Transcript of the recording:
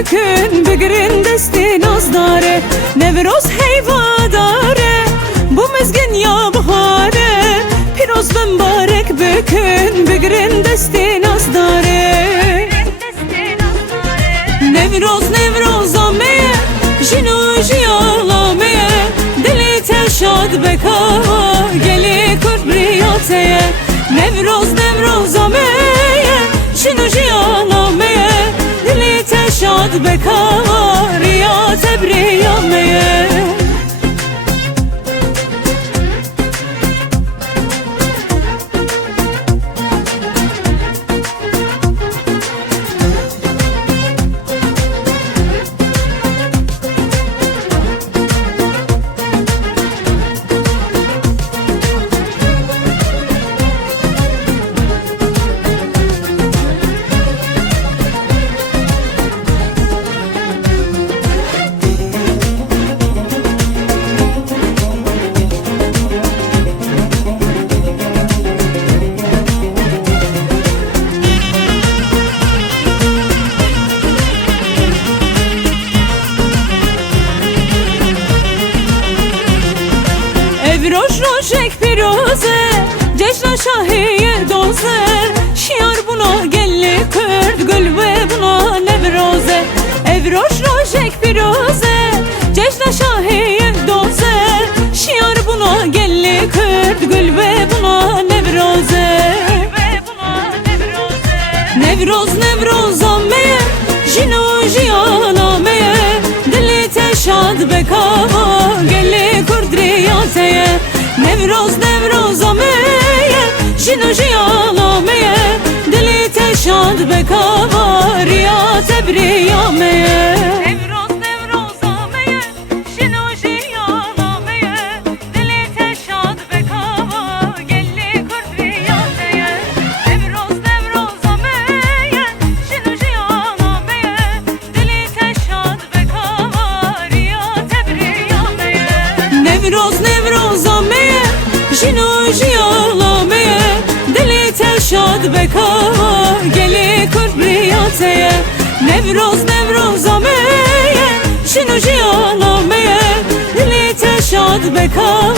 bükün Bigrin desti nazdare Nevroz heyvadare Bu mezgin ya bahare Piroz mübarek bükün Bigrin desti nazdare Nevroz nevroz ameye Jinu jiyalame Deli telşad bekava Geli kurbriyateye Nevroz nevroz ameye Jinu jiyalame Deli telşad bekava Riya tebriyameye Roş roşek piroze Ceşna şahiye doze Şiar buna gelli kırd Gül ve buna nevroze Evroş roşek piroze Ceşna şahiye doze Şiar buna gelli kırd Gül ve buna nevroze Nevroz nevroz ammeye Jino jiyanameye Dili teşad bekava Gelli kurdriyateye Nevroz nevroz ameye Jino jiyanameye Dili teşad bekava Riya tebriyameye Nevroz nevroz ameye Jino jiyanameye Dili teşad bekava Gelli kurdriyateye Nevroz nevroz ameye Jino jiyanameye Dili teşad bekava Riya tebriyameye Nevroz nevroz ameye Jino jiyanameye Dili telşad bekava Geli kurbriyateye Nevroz nevroz ameye Jino jiyanameye Dili telşad bekava